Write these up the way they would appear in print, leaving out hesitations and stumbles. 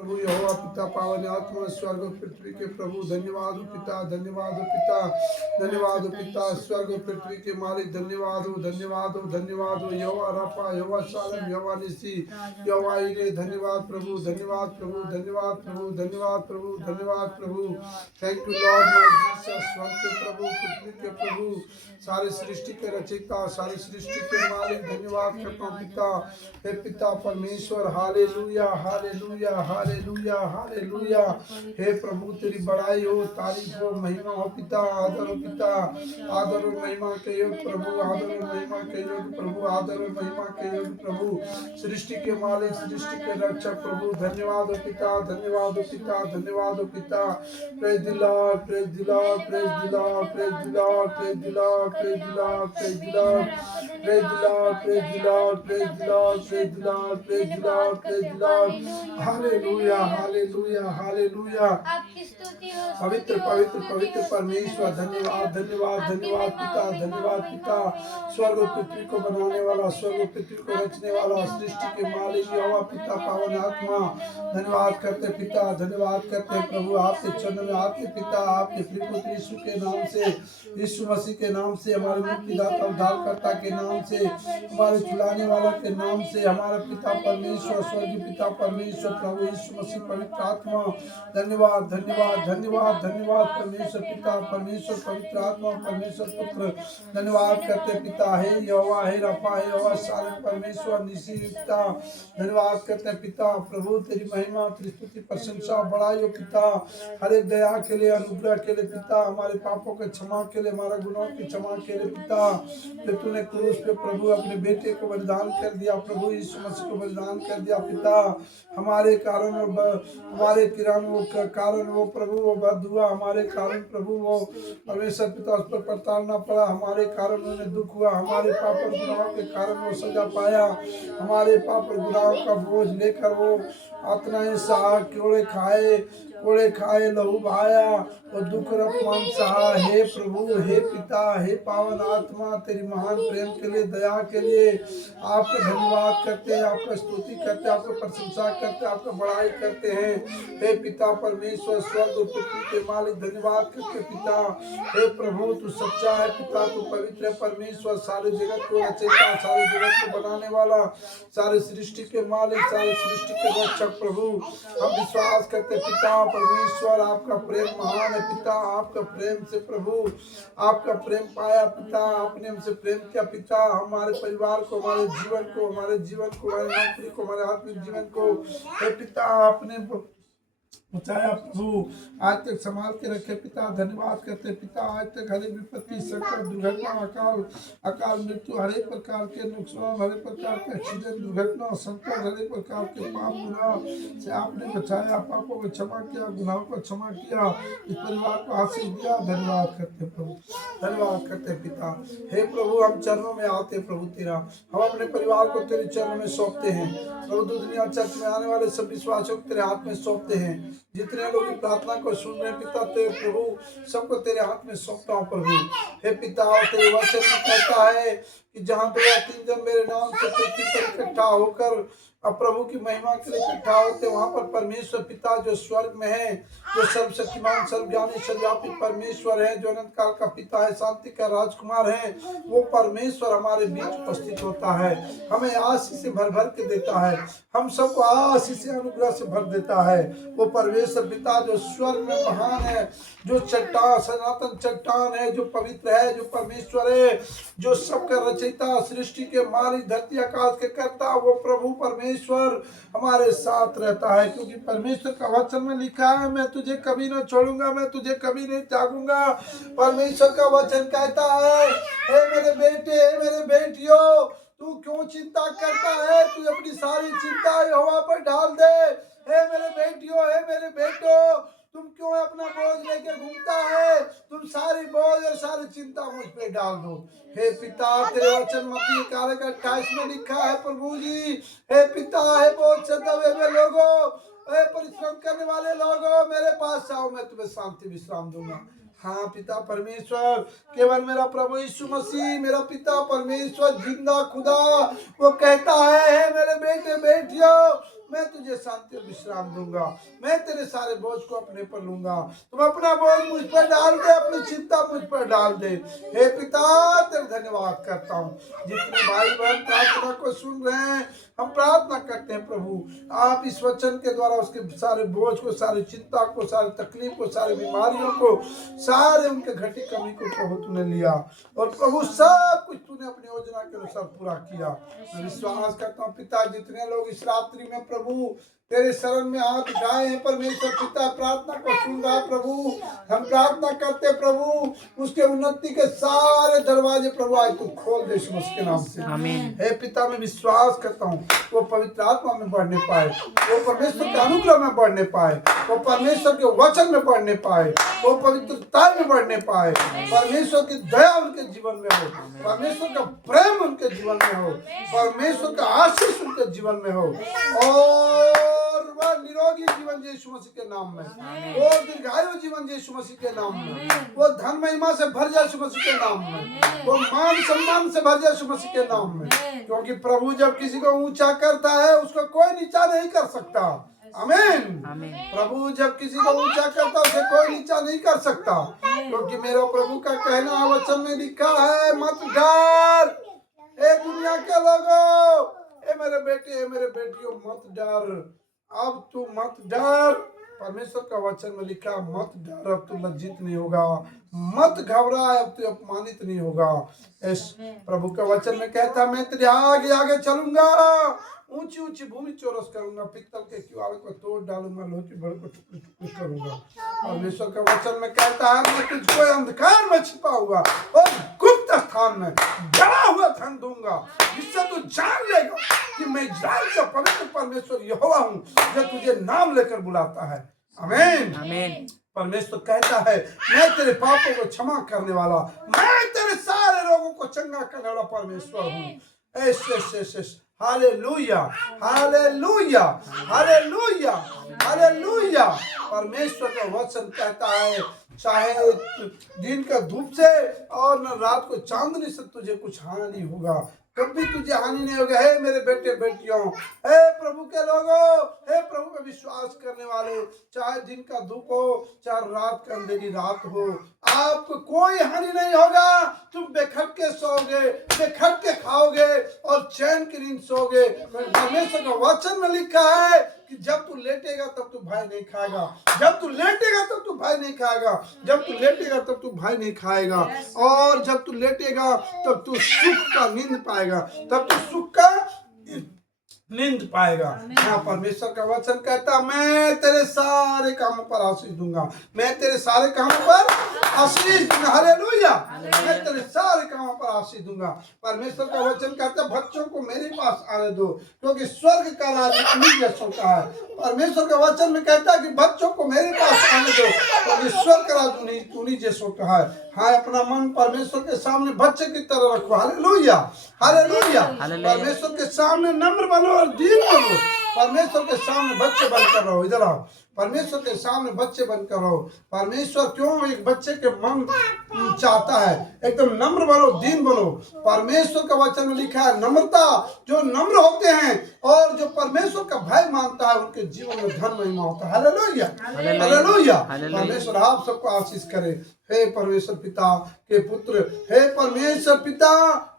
प्रभु यहोवा पिता पावन आत्मा स्वर्ग पृथ्वी के प्रभु धन्यवाद पिता, धन्यवाद पिता, धन्यवाद पिता, स्वर्ग पृथ्वी के मालिक धन्यवाद धन्यवाद धन्यवाद यहोवा रफा, यहोवा शालेम, यहोवा निसी, यहोवा इरे, धन्यवाद प्रभु, धन्यवाद प्रभु, धन्यवाद प्रभु, धन्यवाद प्रभु, धन्यवाद प्रभु। Thank you Lord my Jesus, स्वर्ग के प्रभु, पृथ्वी के प्रभु, सारे सृष्टि के रचयिता, सारी सृष्टि के मालिक, धन्यवाद करता हूँ पिता। हे पिता परमेश्वर, हालेलुया हालेलुया हालेलुया हालेलुया। हे प्रभु तेरी बड़ाई हो, तारीफ हो, महिमा हो पिता, आदर हो पिता, आदर और महिमा के योग प्रभु, आदर और महिमा के योग प्रभु, आदर और महिमा के योग प्रभु, सृष्टि के मालिक, सृष्टि के रक्षक प्रभु, धन्यवाद हो पिता, धन्यवाद हो पिता, धन्यवाद हो पिता। Praise the Lord, praise the Lord, praise the Lord, praise the Lord, praise the Lord, praise the Lord, praise the Lord, praise the Lord, praise the Lord, praise the Lord, praise the Lord, praise the Lord, praise the Lord. Hallelujah hallelujah hallelujah. आपकी स्तुति हो, पवित्र पवित्र पवित्र परमेश्वर, धन्यवाद धन्यवाद धन्यवाद पिता, धन्यवाद पिता। स्वर्ग और पृथ्वी को बनाने वाला, स्वर्ग और पृथ्वी को रचने वाला, सृष्टि के मालिक यहोवा पिता पावन आत्मा, धन्यवाद करते पिता, धन्यवाद करते प्रभु। आपके चरण में आपके पिता, आपके प्रिय पुत्र यीशु के नाम से, यीशु मसीह के नाम से, हमारे मुक्तिदाता उद्धारकर्ता के नाम से, हमारे छुड़ाने वाला के नाम से, हमारा पिता परमेश्वर, स्वर्गीय पिता परमेश्वर, प्रभु यीशु मसीह पवित्र आत्मा, धन्यवाद धन्यवाद धन्यवाद धन्यवाद परमेश्वर पिता, परमेश्वर पवित्र आत्मा, परमेश्वर पुत्र, धन्यवाद करते पिता। हे यहोवा, हे रफा, हे यहोवा शालेम, परमेश्वर निसी पिता, धन्यवाद करते पिता। प्रभु तेरी महिमा, तेरी स्तुति, प्रशंसा, बड़ाई हो पिता। हर एक दया के लिए, अनुग्रह के लिए पिता, हमारे पापों के क्षमा के लिए, हमारे गुनाहों की क्षमा के लिए पिता। जो तूने क्रूस पे प्रभु अपने बेटे को बलिदान कर दिया, प्रभु यीशु मसीह को बलिदान कर दिया पिता, हमारे कारण हमारे कारण वो प्रभु वो बद हुआ, हमारे कारण प्रभु वो परमेश्वर पिता उस पर प्रताड़ना पड़ा, हमारे कारण उन्हें दुख हुआ, हमारे पाप और गुनाहों के कारण वो सजा पाया, हमारे पाप और गुनाहों का बोझ लेकर वो आत्माएं सहा, कोड़े खाए लहू बहाया और दुख और अपमान सहा। हे प्रभु, हे पिता, हे पावन आत्मा, तेरी महान प्रेम के लिए, दया के लिए आपका धन्यवाद करते हैं, आपका स्तुति करते हैं, आपका प्रशंसा करते हैं, आपका बड़ाई करते हैं। हे पिता परमेश्वर, स्वर्ग और पृथ्वी के मालिक, धन्यवाद करते पिता। हे प्रभु तू सच्चा है पिता, तू पवित्र है परमेश्वर, सारे जगत को रचयिता, सारे जगत को बनाने वाला, सारे सृष्टि के मालिक, सारे सृष्टि के रक्षक प्रभु। हम विश्वास करते पिता परमेश्वर, आपका प्रेम महान है पिता, आपका प्रेम से प्रभु, आपका प्रेम पाया पिता, आपने हमसे प्रेम किया पिता, हमारे परिवार को, हमारे जीवन को, हमारे नौकरी को, हमारे आत्मिक जीवन को हे पिता आपने बचाया प्रभु, आज तक संभाल के रखे पिता, धन्यवाद करते पिता। आज तक हर एक विपत्ति, संकट, दुर्घटना, अकाल मृत्यु, हर एक प्रकार के नुकसान, हर एक प्रकार के एक्सीडेंट, दुर्घटना, संकट, हर एक प्रकार के पाप गुनाह से आपने बचाया, पापों को क्षमा किया, गुनाहों को क्षमा किया, इस परिवार को आशीष दिया, धन्यवाद करते प्रभु, धन्यवाद करते पिता। हे प्रभु हम चरणों में आते प्रभु तेरा, हम अपने परिवार को तेरे चरणों में सौंपते हैं प्रभु, दुनिया चर्च में आने वाले सब विश्वासियों को तेरे हाथ में सौंपते हैं, जितने लोग प्रार्थना को सुन रहे पिता, तेरे प्रभु सबको तेरे हाथ में सौंपता हूँ प्रभु। हे पिता तेरे वचन में कहता है कि जहाँ 2 या 3 जन मेरे नाम से पृथ्वी पर इकट्ठा होकर अब प्रभु की महिमा के लिए इकट्ठा होते, वहाँ पर परमेश्वर पिता जो स्वर्ग में है, जो सर्वशक्तिमान, सर्वज्ञानी, सर्वव्यापी परमेश्वर है, जो अनंत काल का पिता है, शांति का राजकुमार है, वो परमेश्वर हमारे बीच उपस्थित होता है, हमें आशीष से भर भर के देता है, हम सबको आशीष से, अनुग्रह से भर देता है। वो परमेश्वर पिता जो स्वर्ग में महान है, जो चट्टान, सनातन चट्टान है, जो पवित्र है, जो परमेश्वर है, जो सबका रचयिता, सृष्टि के मालिक, धरती आकाश के कर्ता, वो प्रभु परमेश्वर हमारे साथ रहता है, क्योंकि परमेश्वर का वचन में लिखा है मैं तुझे कभी न छोड़ूंगा, मैं तुझे कभी नहीं त्यागूंगा। परमेश्वर का वचन कहता है हे मेरे बेटे, हे मेरे बेटियों, तू क्यों चिंता करता है, तू अपनी सारी चिंता यहोवा पर डाल दे। हे मेरे बेटियों, हे मेरे बेटो, तुम क्यों अपना बोझ लेके घूमता है, तुम सारी बोझ और सारी चिंता मुझ पे डाल दो। हे पिता तेरे वचन मत्ती 11:28 में लिखा है प्रभु जी, हे पिता, हे बोझ से दबे हुए लोगों, हे परिश्रम करने वाले लोगों, मेरे पास आओ, मैं तुम्हें शांति विश्राम दूंगा। हाँ पिता परमेश्वर, केवल मेरा प्रभु यीशु मसीह, मेरा पिता परमेश्वर जिंदा खुदा, वो कहता है मेरे बेटे बेटियों, मैं तुझे शांति और विश्राम दूंगा, मैं तेरे सारे बोझ को अपने पर लूंगा। तुम अपना बोझ मुझ पर डाल दे, अपनी चिंता मुझ पर डाल दे। हे पिता, तेरे धन्यवाद करता हूँ। जितने भाई बहन प्रार्थना को सुन रहे हैं, हम प्रार्थना करते हैं प्रभु, आप इस वचन के द्वारा उसके सारे बोझ को, सारी चिंता को, सारी तकलीफ को, सारी बीमारियों को, सारे उनके घटी कमी को प्रभु तूने लिया, और प्रभु सब कुछ तूने अपनी योजना के अनुसार पूरा किया। मैं विश्वास करता हूँ पिता, जितने लोग इस रात्रि में प्रभु तेरे शरण में हाथ उठाए हैं, परमेश्वर पिता प्रार्थना को सुन रहा प्रभु, हम प्रार्थना करते प्रभु, उसके उन्नति के सारे दरवाजे प्रभु आज तू खोल दे यीशु मसीह के नाम से। आमीन। हे पिता, मैं विश्वास करता हूँ वो पवित्र आत्मा में बढ़ने पाए, वो परमेश्वर के अनुग्रह में बढ़ने पाए, वो परमेश्वर के वचन में बढ़ने पाए, वो पवित्रता में बढ़ने पाए, परमेश्वर की दया उनके जीवन में हो, परमेश्वर का प्रेम उनके जीवन में हो, परमेश्वर का आशीष उनके जीवन में हो, और वह निरोगी जीवन यीशु मसीह के नाम में, वो दीर्घायु जीवन यीशु मसीह के नाम में, वो धन महिमा से भर जाए यीशु मसीह के नाम में, वो मान सम्मान से भर जाए यीशु मसीह के नाम में। क्योंकि प्रभु जब किसी को ऊंचा करता है, उसको कोई नीचा नहीं कर सकता। आमीन। प्रभु जब किसी को ऊंचा करता है, उसे कोई नीचा नहीं कर सकता। क्योंकि मेरे प्रभु का कहना वचन में लिखा है, मत डर ए दुनिया के लोगों, ए मेरे बेटे, ए मेरे बेटियों, मत डर, अब तू मत डर। परमेश्वर का वचन में लिखा, मत डर, अब तू लज्जित नहीं होगा, मत घबरा, अब तू अपमानित नहीं होगा। इस प्रभु का वचन में कहता, मैं तेरे आगे आगे चलूंगा, ऊंची ऊंची भूमि चौरस करूंगा, पित्तल के किवाड़ को तोड़ डालूंगा, लोहे के बड़े को टुकड़े टुकड़े करूंगा। परमेश्वर का वचन में कहता है, मैं तुझको अंधकार में छिपाऊंगा और गुप्त स्थान में जला हुआ धन दूंगा, जिससे तू जान लेगा कि मैं इस्राएल का पवित्र परमेश्वर यहोवा हूँ, जो तुझे नाम लेकर बुलाता है। आमीन। आमीन। परमेश्वर कहता है, मैं तेरे पापों को क्षमा करने वाला, मैं तेरे सारे रोगों को चंगा करने वाला परमेश्वर हूँ। ऐसे हालेलुया, हालेलुया, हालेलुया, हालेलुया। परमेश्वर का वचन कहता है, चाहे दिन का धूप से और न रात को चांदनी से तुझे कुछ हानि नहीं होगा, कभी तुझे हानि नहीं होगा। हे मेरे बेटे बेटियों, हे प्रभु के लोगों, हे प्रभु में विश्वास करने वाले, चाहे दिन का धूप हो, चाहे रात का अंधेरी रात हो, आपको कोई हानि नहीं होगा। तुम बेखट के सोओगे, बेखट के खाओगे और चैन की नींद सोओगे। परमेश्वर का वचन में लिखा है कि जब तू लेटेगा तब तू भाई नहीं खाएगा, जब तू लेटेगा तब तू भाई नहीं खाएगा, जब तू लेटेगा तब तू भाई नहीं खाएगा, और जब तू लेटेगा तब तू सुख का नींद पाएगा, तब तू सुख का नींद पाएगा। हाँ, परमेश्वर का वचन कहता, मैं तेरे सारे कामों पर आशीष दूंगा, मैं तेरे सारे कामों पर आशीष दूंगा। हालेलुया। मैं तेरे सारे कामों पर आशीष दूंगा। परमेश्वर का वचन कहता, बच्चों को मेरे पास आने दो, क्योंकि स्वर्ग का राज्य उन्हीं जैसों का है। परमेश्वर का वचन में कहता है कि बच्चों को मेरे पास आने दो, क्योंकि स्वर्ग का राज्य उन्हीं जैसों का है। हाँ, अपना मन परमेश्वर के सामने बच्चे की तरह रखो। Hallelujah, hallelujah. परमेश्वर के सामने नम्र बनो और दीन बनो। परमेश्वर के सामने बच्चे बनकर रहो। इधर आओ, परमेश्वर के सामने बच्चे बनकर रहो। परमेश्वर क्यों एक बच्चे के मन चाहता है, एकदम नम्र बनो, दीन बनो। परमेश्वर का वचन में लिखा है, नम्रता, जो नम्र होते हैं और जो परमेश्वर का भय मानता है, उनके जीवन में धन महिमा होता है। Hallelujah, hallelujah. परमेश्वर आप सबको आशीष करे। हे परमेश्वर पिता के पुत्र, हे परमेश्वर पिता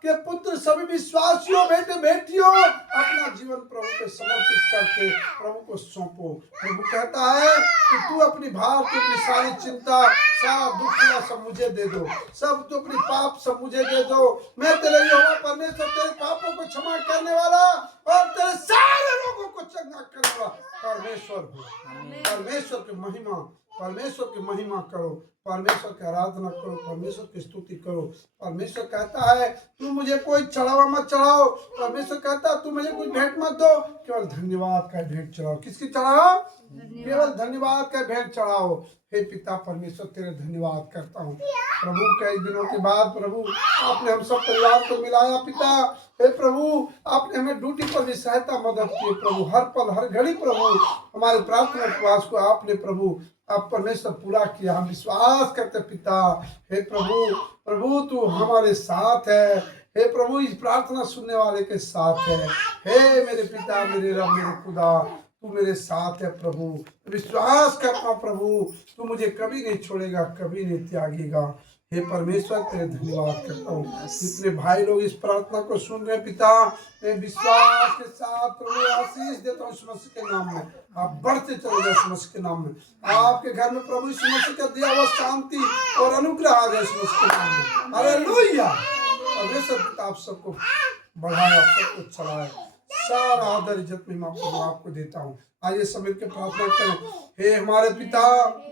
के पुत्र, सभी विश्वासियों, बेटे बेटियों, अपना जीवन प्रभु को समर्पित करके प्रभु को सौंपो। प्रभु कहता है कि तू अपनी भार, तू अपनी सारी चिंता, सारा दुख सब मुझे दे दो, सब तू अपनी पाप सब मुझे दे दो। मैं तेरे यहोवा परमेश्वर, तेरे पापों को क्षमा करने वाला और तेरे सारे रोगों को चंगा करने वाला परमेश्वर हूँ। परमेश्वर की महिमा, परमेश्वर की महिमा करो, परमेश्वर की आराधना करो, परमेश्वर की स्तुति करो। परमेश्वर कहता है, तू मुझे कोई चढ़ावा मत चढ़ाओ। परमेश्वर कहता है, तू मुझे कोई भेंट मत दो, केवल धन्यवाद का भेंट चढ़ाओ। किसकी चढ़ाओ? केवल धन्यवाद का भेंट चढ़ाओ। हे पिता परमेश्वर, तेरे धन्यवाद करता हूँ प्रभु। कई दिनों के बाद प्रभु आपने हम सब परिवार को मिलाया। पिता हे प्रभु, आपने हमें ड्यूटी पर भी सहायता मदद की प्रभु। हर पल हर घड़ी प्रभु हमारे प्रार्थना उपवास को आपने प्रभु आप परमेश्वर पूरा किया। हम विश्वास करते पिता। हे प्रभु, प्रभु तू हमारे साथ है। हे प्रभु इस प्रार्थना सुनने वाले के साथ है। हे मेरे पिता, मेरे रब, मेरे खुदा, तू मेरे साथ है प्रभु। विश्वास करता हूं प्रभु, तू मुझे कभी नहीं छोड़ेगा, कभी नहीं त्यागेगा। हे परमेश्वर तेरे धन्यवाद करता हूँ। जितने भाई लोग इस प्रार्थना को सुन रहे पिता, मैं विश्वास के साथ प्रभु आशीष देता हूँ यीशु मसीह के नाम में। आप बढ़ते चले जाए यीशु मसीह के नाम में। आपके घर में प्रभु यीशु मसीह का दिया हुआ शांति और अनुग्रह आ जाए यीशु मसीह के नाम में। हालेलुया। परमेश्वर पिता आप सबको बढ़ाए, आप सबको चलाए। सारा आदर इज्जत में मैं आपको देता हूँ। आइए सब मिलकर प्रार्थना करें। हे हमारे पिता,